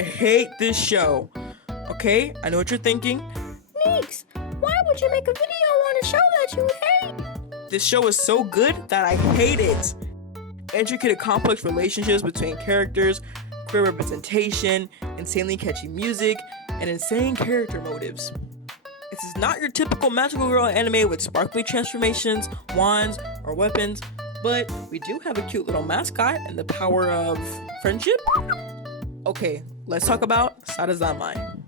I hate this show. Okay, I know what you're thinking. Nikks, why would you make a video on a show that you hate? This show is so good that I hate it. Intricate and complex relationships between characters, queer representation, insanely catchy music, and insane character motives. This is not your typical magical girl anime with sparkly transformations, wands, or weapons, but we do have a cute little mascot and the power of friendship. Okay, let's talk about Sarazanmai.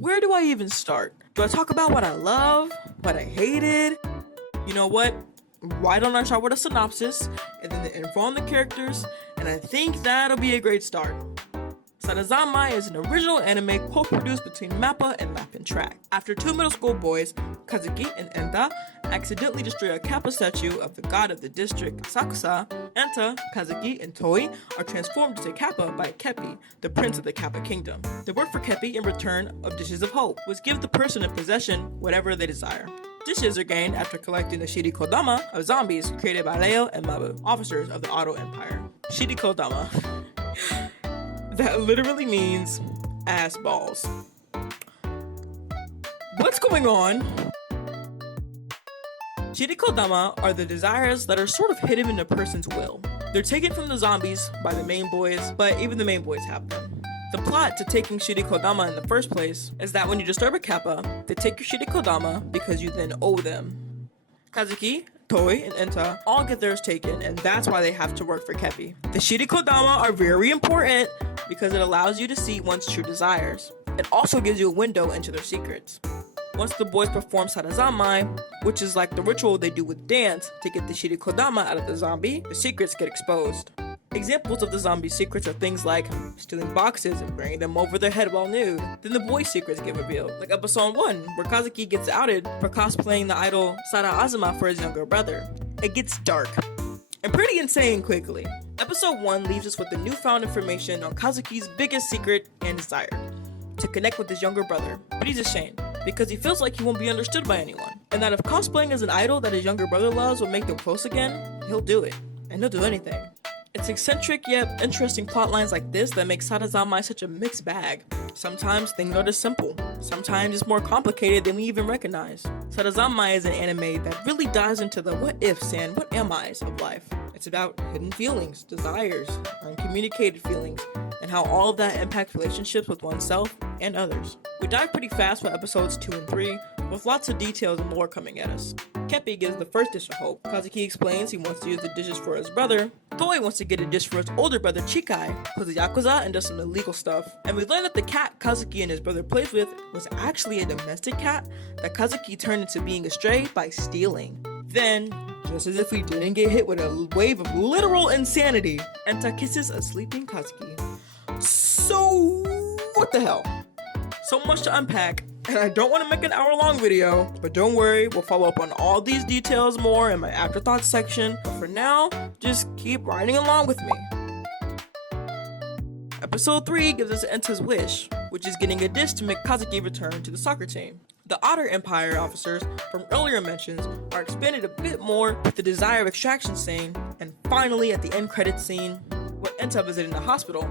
Where do I even start? Do I talk about what I love, what I hated? You know what? Why don't I start with a synopsis and then the info on the characters, and I think that'll be a great start. Sarazanmai is an original anime co-produced between MAPPA and Lapin Track. After two middle school boys, Kazuki and Enta, accidentally destroy a Kappa statue of the god of the district, Sakusa, Enta, Kazuki, and Toi are transformed into Kappa by Nikko-P, the prince of the Kappa kingdom. They work for Nikko-P in return of dishes of hope, which give the person in possession whatever they desire. Dishes are gained after collecting the Shirikodama of zombies created by Leo and Mabu, officers of the Auto Empire. Shirikodama. That literally means ass balls. What's going on? Shirikodama are the desires that are sort of hidden in a person's will. They're taken from the zombies by the main boys, but even the main boys have them. The plot to taking Shirikodama in the first place is that when you disturb a Kappa, they take your Shirikodama because you then owe them. Kazuki, Toi, and Enta all get theirs taken, and that's why they have to work for Nikko-P. The Shirikodama are very important because it allows you to see one's true desires. It also gives you a window into their secrets. Once the boys perform Sarazanmai, which is like the ritual they do with dance to get the Shirikodama out of the zombie, the secrets get exposed. Examples of the zombie secrets are things like stealing boxes and bringing them over their head while nude. Then the boys' secrets get revealed, like episode 1, where Kazuki gets outed for cosplaying the idol Sarazanmai for his younger brother. It gets dark and pretty insane quickly. Episode 1 leaves us with the newfound information on Kazuki's biggest secret and desire, to connect with his younger brother. But he's ashamed, because he feels like he won't be understood by anyone, and that if cosplaying as an idol that his younger brother loves will make them close again, he'll do it, and he'll do anything. It's eccentric yet interesting plotlines like this that make Sarazanmai such a mixed bag. Sometimes things are just simple. Sometimes it's more complicated than we even recognize. Sarazanmai is an anime that really dives into the what ifs and what am I's of life. It's about hidden feelings, desires, uncommunicated feelings, and how all of that impacts relationships with oneself and others. We dive pretty fast with episodes 2 and 3, with lots of details and lore coming at us. Nikko-P gives the first dish of hope. Kazuki explains he wants to use the dishes for his brother. Toi wants to get a dish for his older brother Chikai, who's a Yakuza and does some illegal stuff. And we learn that the cat Kazuki and his brother plays with was actually a domestic cat that Kazuki turned into being a stray by stealing. Then, just as if we didn't get hit with a wave of literal insanity, Enta kisses a sleeping Kazuki. So, what the hell? So much to unpack, and I don't want to make an hour-long video, but don't worry, we'll follow up on all these details more in my afterthoughts section. But for now, just keep riding along with me. Episode 3 gives us Enta's wish, which is getting a dish to make Kazuki return to the soccer team. The Otter Empire officers from earlier mentions are expanded a bit more with the desire of extraction scene, and finally at the end credits scene, with Enta visiting the hospital,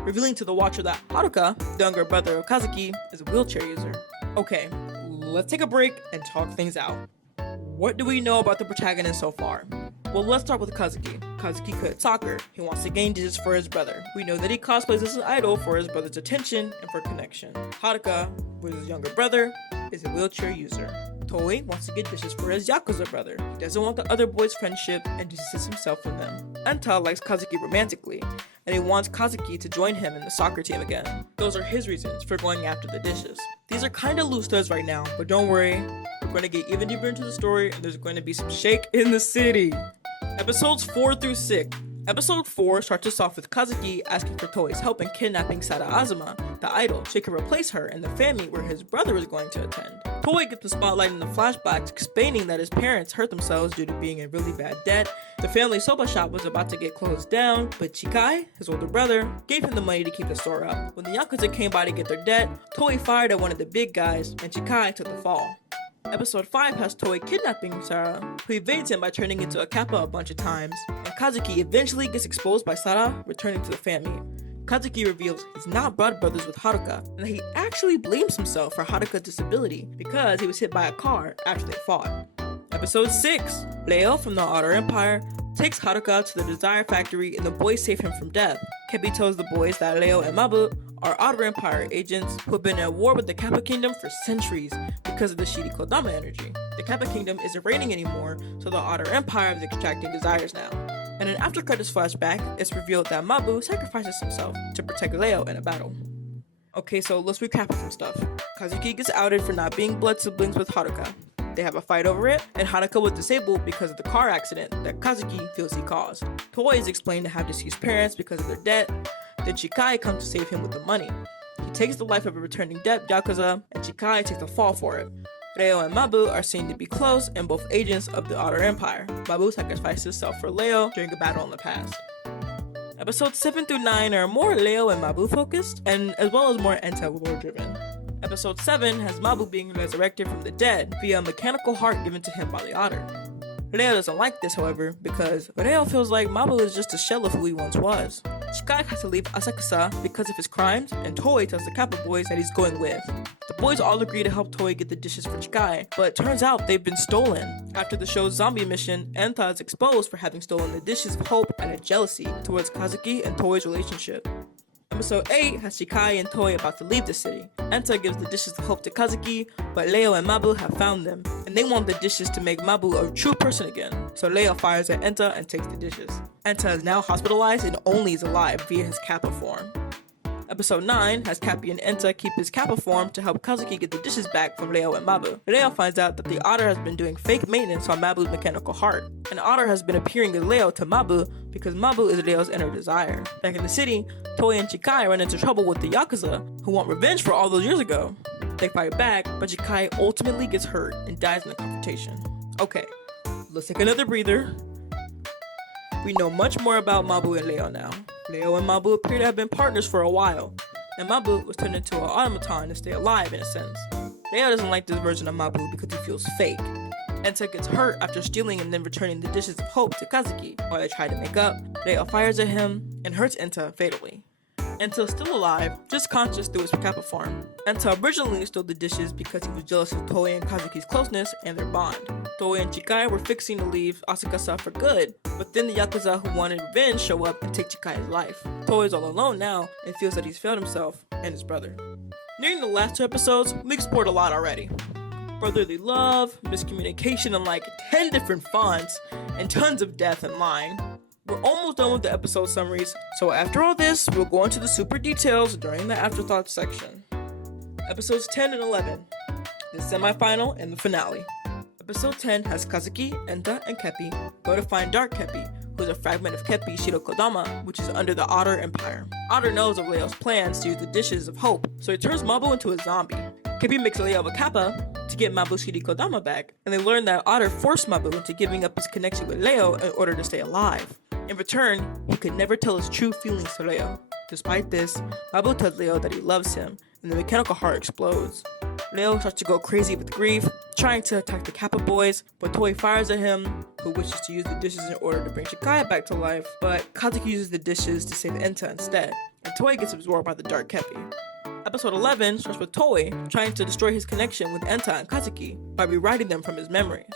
revealing to the watcher that Haruka, the younger brother of Kazuki, is a wheelchair user. Okay, let's take a break and talk things out. What do we know about the protagonist so far? Well, let's start with Kazuki. Kazuki quit soccer. He wants to gain digits for his brother. We know that he cosplays as an idol for his brother's attention and for connection. Haruka, who is his younger brother, is a wheelchair user. Toi wants to get dishes for his Yakuza brother. He doesn't want the other boys' friendship and distances himself from them. Enta likes Kazuki romantically, and he wants Kazuki to join him in the soccer team again. Those are his reasons for going after the dishes. These are kinda loose threads right now, but don't worry, we're going to get even deeper into the story and there's going to be some shake in the city. Episodes 4 through 6. Episode 4 starts us off with Kazuki asking for Toi's help in kidnapping Sarazanmai, the idol, so he can replace her in the family where his brother is going to attend. Toi gets the spotlight in the flashbacks explaining that his parents hurt themselves due to being in really bad debt. The family soba shop was about to get closed down, but Chikai, his older brother, gave him the money to keep the store up. When the Yakuza came by to get their debt, Toi fired at one of the big guys, and Chikai took the fall. Episode 5 has Toi kidnapping Sara, who evades him by turning into a Kappa a bunch of times, and Kazuki eventually gets exposed by Sara, returning to the family. Kazuki reveals he's not blood brothers with Haruka, and that he actually blames himself for Haruka's disability because he was hit by a car after they fought. Episode 6, Leo from the Outer Empire takes Haruka to the Desire Factory and the boys save him from death. Kepi tells the boys that Leo and Mabu are Outer Empire agents who have been at war with the Kappa Kingdom for centuries because of the Shiri-Kodama energy. The Kappa Kingdom isn't reigning anymore, so the Outer Empire is extracting desires now. In an after credits flashback, it's revealed that Mabu sacrifices himself to protect Leo in a battle. Okay, so let's recap some stuff. Kazuki gets outed for not being blood siblings with Haruka. They have a fight over it, and Haruka was disabled because of the car accident that Kazuki feels he caused. Toei is explained to have deceased parents because of their debt. Then Chikai comes to save him with the money. He takes the life of a returning debt Yakuza, and Chikai takes the fall for it. Leo and Mabu are seen to be close and both agents of the Outer Empire. Mabu sacrificed himself for Leo during a battle in the past. Episodes 7 through 9 are more Leo and Mabu focused, and as well as more Enta lore driven. Episode 7 has Mabu being resurrected from the dead via a mechanical heart given to him by the Otter. Leo doesn't like this, however, because Leo feels like Mabu is just a shell of who he once was. Chikai has to leave Asakusa because of his crimes, and Toei tells the Kappa boys that he's going with. The boys all agree to help Toei get the dishes for Chikai, but it turns out they've been stolen. After the show's zombie mission, Enta is exposed for having stolen the dishes of hope and a jealousy towards Kazuki and Toei's relationship. Episode 8 has Chikai and Toei about to leave the city. Enta gives the dishes of hope to Kazuki, but Leo and Mabu have found them, and they want the dishes to make Mabu a true person again. So Leo fires at Enta and takes the dishes. Enta is now hospitalized and only is alive via his Kappa form. Episode 9 has Cappy and Enta keep his Kappa form to help Kazuki get the dishes back from Leo and Mabu. Leo finds out that the Otter has been doing fake maintenance on Mabu's mechanical heart. And Otter has been appearing as Leo to Mabu because Mabu is Leo's inner desire. Back in the city, Toei and Chikai run into trouble with the Yakuza, who want revenge for all those years ago. They fight back, but Chikai ultimately gets hurt and dies in the confrontation. Okay, let's take another breather. We know much more about Mabu and Leo now. Leo and Mabu appear to have been partners for a while, and Mabu was turned into an automaton to stay alive in a sense. Leo doesn't like this version of Mabu because he feels fake. Enta gets hurt after stealing and then returning the dishes of hope to Kazuki. While they try to make up, Leo fires at him and hurts Enta fatally. Enta is still alive, just conscious through his Kappa form. Enta originally stole the dishes because he was jealous of Toei and Kazuki's closeness and their bond. Toei and Chikai were fixing to leave Asakusa for good, but then the Yakuza who wanted revenge show up and take Chikai's life. Toei is all alone now and feels that he's failed himself and his brother. During the last 2 episodes, we explored a lot already. Brotherly love, miscommunication in like 10 different fonts, and tons of death and lying. We're almost done with the episode summaries, so after all this, we'll go into the super details during the afterthoughts section. Episodes 10 and 11, the semi-final and the finale. Episode 10 has Kazuki, Enta, and Kepi go to find Dark Kepi, who is a fragment of Kepi Shiro-Kodama, which is under the Outer Empire. Otter knows of Leo's plans to use the dishes of hope, so he turns Mabu into a zombie. Kepi makes Leo a Kappa to get Mabu Shiri-Kodama back, and they learn that Otter forced Mabu into giving up his connection with Leo in order to stay alive. In return, he could never tell his true feelings to Leo. Despite this, Mabu tells Leo that he loves him, and the mechanical heart explodes. Leo starts to go crazy with grief, trying to attack the Kappa boys, but Toei fires at him, who wishes to use the dishes in order to bring Chikai back to life, but Kazuki uses the dishes to save Enta instead, and Toei gets absorbed by the Dark Kepi. Episode 11 starts with Toei trying to destroy his connection with Enta and Kazuki by rewriting them from his memories.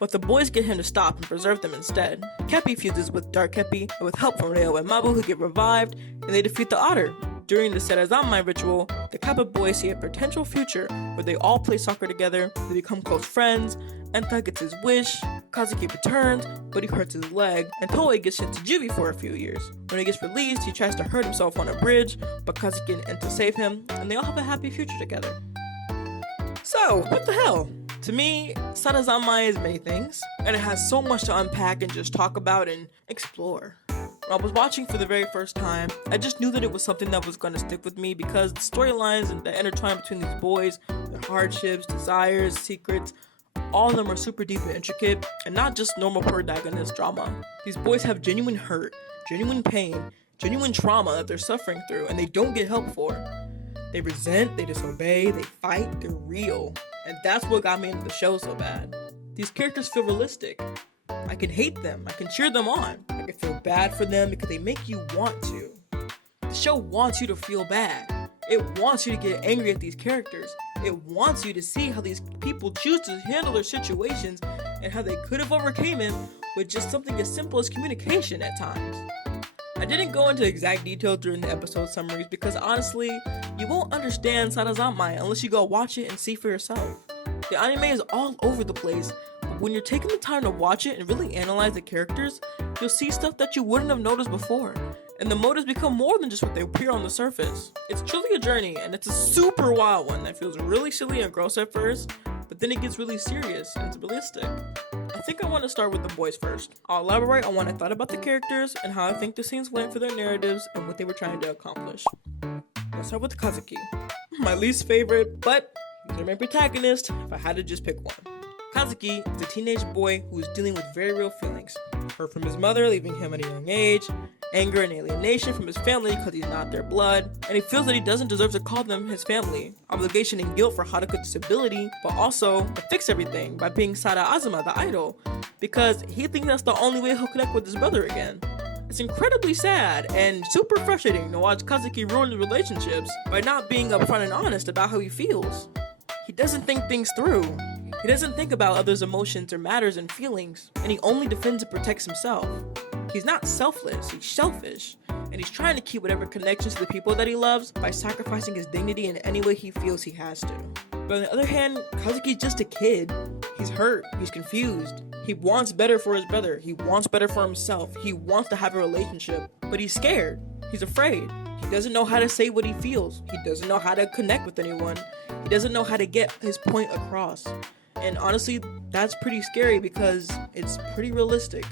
But the boys get him to stop and preserve them instead. Kepi fuses with Dark Kepi, and with help from Leo and Mabu who get revived, and they defeat the Otter. During the Sarazanmai ritual, the Kappa boys see a potential future where they all play soccer together, they become close friends, Enta gets his wish, Kazuki returns, but he hurts his leg, and Toei gets sent to juvie for a few years. When he gets released, he tries to hurt himself on a bridge, but Kazuki and Enta save him, and they all have a happy future together. So, what the hell? To me, Sarazanmai is many things, and it has so much to unpack and just talk about and explore. When I was watching for the very first time, I just knew that it was something that was going to stick with me because the storylines and the intertwine between these boys, their hardships, desires, secrets, all of them are super deep and intricate, and not just normal protagonist drama. These boys have genuine hurt, genuine pain, genuine trauma that they're suffering through, and they don't get help for. They resent, they disobey, they fight, they're real. And that's what got me into the show so bad. These characters feel realistic. I can hate them, I can cheer them on. I can feel bad for them because they make you want to. The show wants you to feel bad. It wants you to get angry at these characters. It wants you to see how these people choose to handle their situations and how they could have overcame it with just something as simple as communication at times. I didn't go into exact detail during the episode summaries because honestly, you won't understand Sarazanmai unless you go watch it and see for yourself. The anime is all over the place, but when you're taking the time to watch it and really analyze the characters, you'll see stuff that you wouldn't have noticed before. And the motives become more than just what they appear on the surface. It's truly a journey, and it's a super wild one that feels really silly and gross at first, but then it gets really serious and it's realistic. I think I want to start with the boys first. I'll elaborate on what I thought about the characters and how I think the scenes went for their narratives and what they were trying to accomplish. Let's start with Kazuki. My least favorite, but he's our main protagonist if I had to just pick one. Kazuki is a teenage boy who is dealing with very real feelings. Hurt from his mother, leaving him at a young age, anger and alienation from his family because he's not their blood, and he feels that he doesn't deserve to call them his family, obligation and guilt for Haruka's disability, but also to fix everything by being Sarazanmai, the idol, because he thinks that's the only way he'll connect with his brother again. It's incredibly sad and super frustrating to watch Kazuki ruin his relationships by not being upfront and honest about how he feels. He doesn't think things through. He doesn't think about others' emotions or matters and feelings, and he only defends and protects himself. He's not selfless, he's selfish, and he's trying to keep whatever connections to the people that he loves by sacrificing his dignity in any way he feels he has to. But on the other hand, Kazuki's just a kid. He's hurt, he's confused. He wants better for his brother, he wants better for himself, he wants to have a relationship, but he's scared, he's afraid. He doesn't know how to say what he feels, he doesn't know how to connect with anyone, he doesn't know how to get his point across. And honestly, that's pretty scary because it's pretty realistic.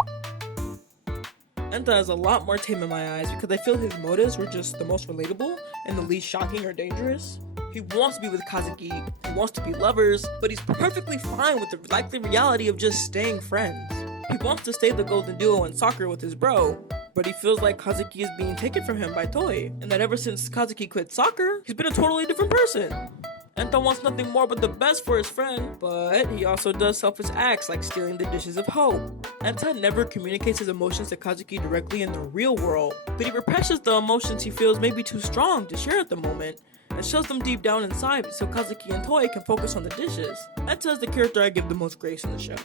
Enta is a lot more tame in my eyes because I feel his motives were just the most relatable and the least shocking or dangerous. He wants to be with Kazuki, he wants to be lovers, but he's perfectly fine with the likely reality of just staying friends. He wants to stay the golden duo in soccer with his bro, but he feels like Kazuki is being taken from him by Toei, and that ever since Kazuki quit soccer, he's been a totally different person. Enta wants nothing more but the best for his friend, but he also does selfish acts like stealing the dishes of hope. Enta never communicates his emotions to Kazuki directly in the real world, but he represses the emotions he feels may be too strong to share at the moment, and shows them deep down inside so Kazuki and Toei can focus on the dishes. Enta is the character I give the most grace in the show.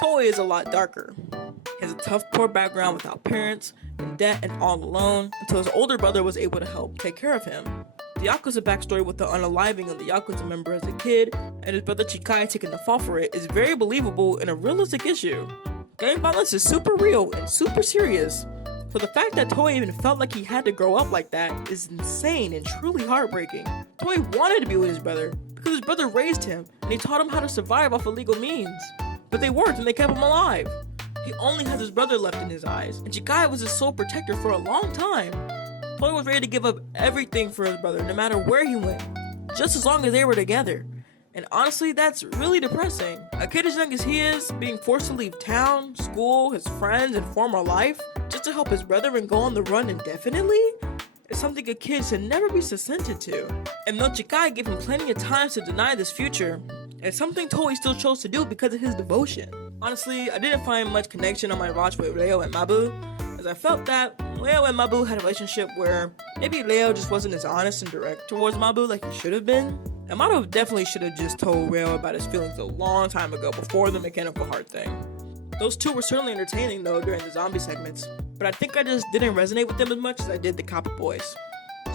Toei is a lot darker. He has a tough poor background without parents, in debt and all alone, until his older brother was able to help take care of him. The Yakuza backstory with the unaliving of the Yakuza member as a kid, and his brother Chikai taking the fall for it is very believable and a realistic issue. Gang violence is super real and super serious, so the fact that Toei even felt like he had to grow up like that is insane and truly heartbreaking. Toei wanted to be with his brother, because his brother raised him, and he taught him how to survive off illegal means. But they worked and they kept him alive. He only has his brother left in his eyes, and Chikai was his sole protector for a long time. Toei was ready to give up everything for his brother, no matter where he went, just as long as they were together. And honestly, that's really depressing. A kid as young as he is, being forced to leave town, school, his friends, and former life, just to help his brother and go on the run indefinitely, is something a kid should never be consented to. And though Chikai gave him plenty of time to deny this future, it's something Toei still chose to do because of his devotion. Honestly, I didn't find much connection on my watch with Reo and Mabu, as I felt that Leo and Mabu had a relationship where maybe Leo just wasn't as honest and direct towards Mabu like he should have been. And Mabu definitely should have just told Reo about his feelings a long time ago before the mechanical heart thing. Those two were certainly entertaining though during the zombie segments, but I think I just didn't resonate with them as much as I did the Kappa boys.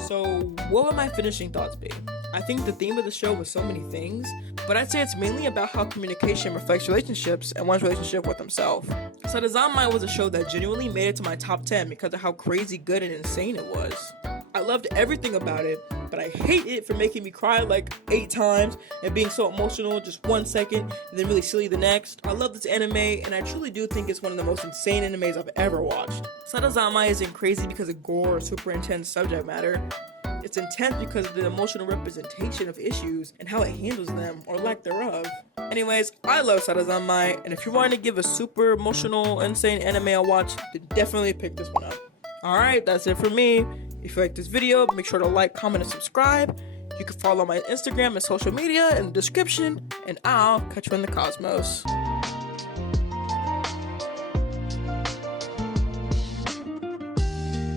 So what would my finishing thoughts be? I think the theme of the show was so many things, but I'd say it's mainly about how communication reflects relationships and one's relationship with himself. Sarazanmai was a show that genuinely made it to my top 10 because of how crazy good and insane it was. I loved everything about it, but I hate it for making me cry like 8 times and being so emotional just 1 second and then really silly the next. I love this anime and I truly do think it's one of the most insane animes I've ever watched. Sarazanmai isn't crazy because of gore or super intense subject matter. It's intense because of the emotional representation of issues and how it handles them, or lack thereof. Anyways, I love Sarazanmai, and if you're wanting to give a super emotional, insane anime a watch, then definitely pick this one up. Alright, that's it for me. If you like this video, make sure to like, comment, and subscribe. You can follow my Instagram and social media in the description, and I'll catch you in the cosmos.